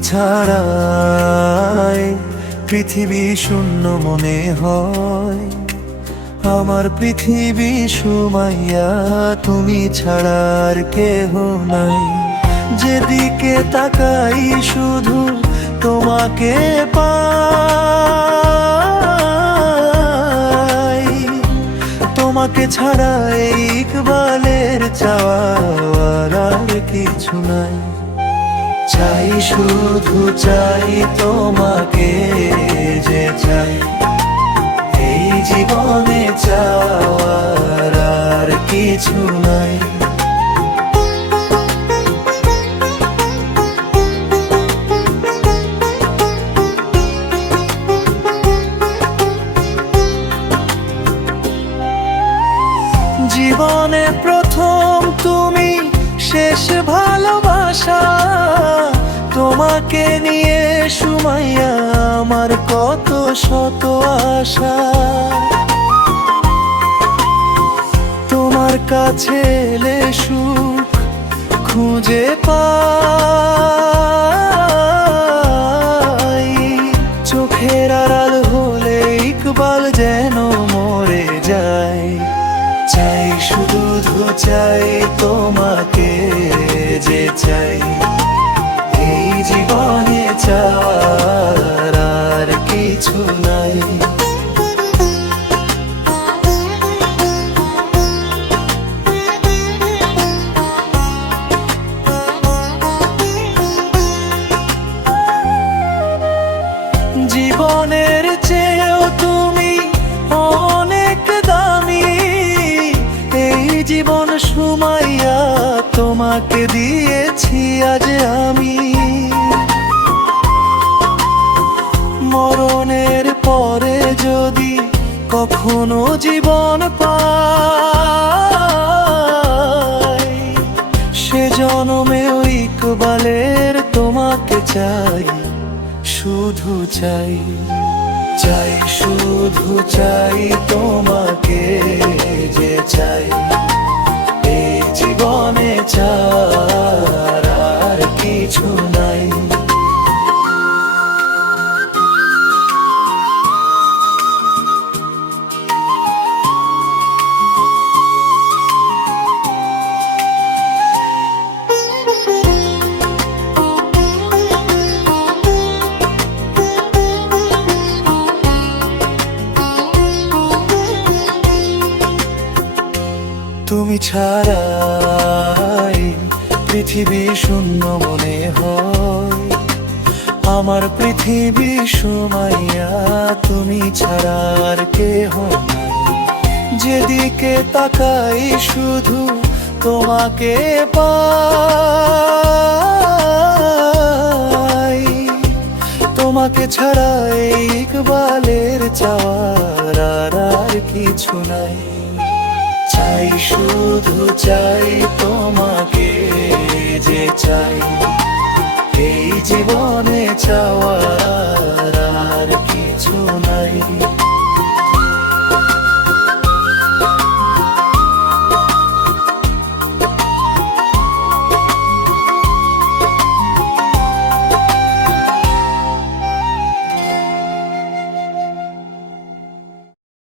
ছাড়াই পৃথিবী শূন্য মনে হয়। আমার পৃথিবী সুমাইয়া, তুমি ছাড়া আর কেহ নাই। যেদিকে তাকাই শুধু তোমাকে পাই। তোমাকে ছাড়া এই ইকবালের চাওয়ার আর কিছু নাই। চাই শুধু চাই তোমাকে, যে চাই এই জীবনে চাওয়ার আর কিছু নাই। জীবনে প্রথম তুমি, শেষ ভালোবাসা। তোমাকে নিয়ে সুমাইয়া আমার কত শত আশা। তোমার কাছে এলে সুখ খুঁজে পাই। চোখের আড়াল হলে ইকবাল যেন মরে যায়। চাই শুধু চাই তোমাকে, যে চাই এই জীবনে চাওয়ার আর কিছু নাই। জীবনের চেয়েও তুমি অনেক দামি। এই জীবন সুমাইয়া তোমাকে দিয়েছি আজ আমি। মরণের পরে যদি কখনো জীবন পাই, সে জনমেও ইকবালের তোমাকে চাই। শুধু চাই, চাই শুধু চাই তোমাকে, যে চাই এই জীবনে চাওয়ার আর কিছু নাই। তুমি ছাড়াই পৃথিবী শূন্য মনে হয়। আমার পৃথিবী সুমাইয়া, তুমি ছাড়া আর কেহ নাই। যেদিকে তাকাই শুধু তোমাকে পাই। তোমাকে ছাড়া এই ইকবালের চাওয়ার আর কিছু নাই। চাই শুধু চাই তোমাকে, যে চাই এই জীবনে চাওয়ার আর কিছু নাই।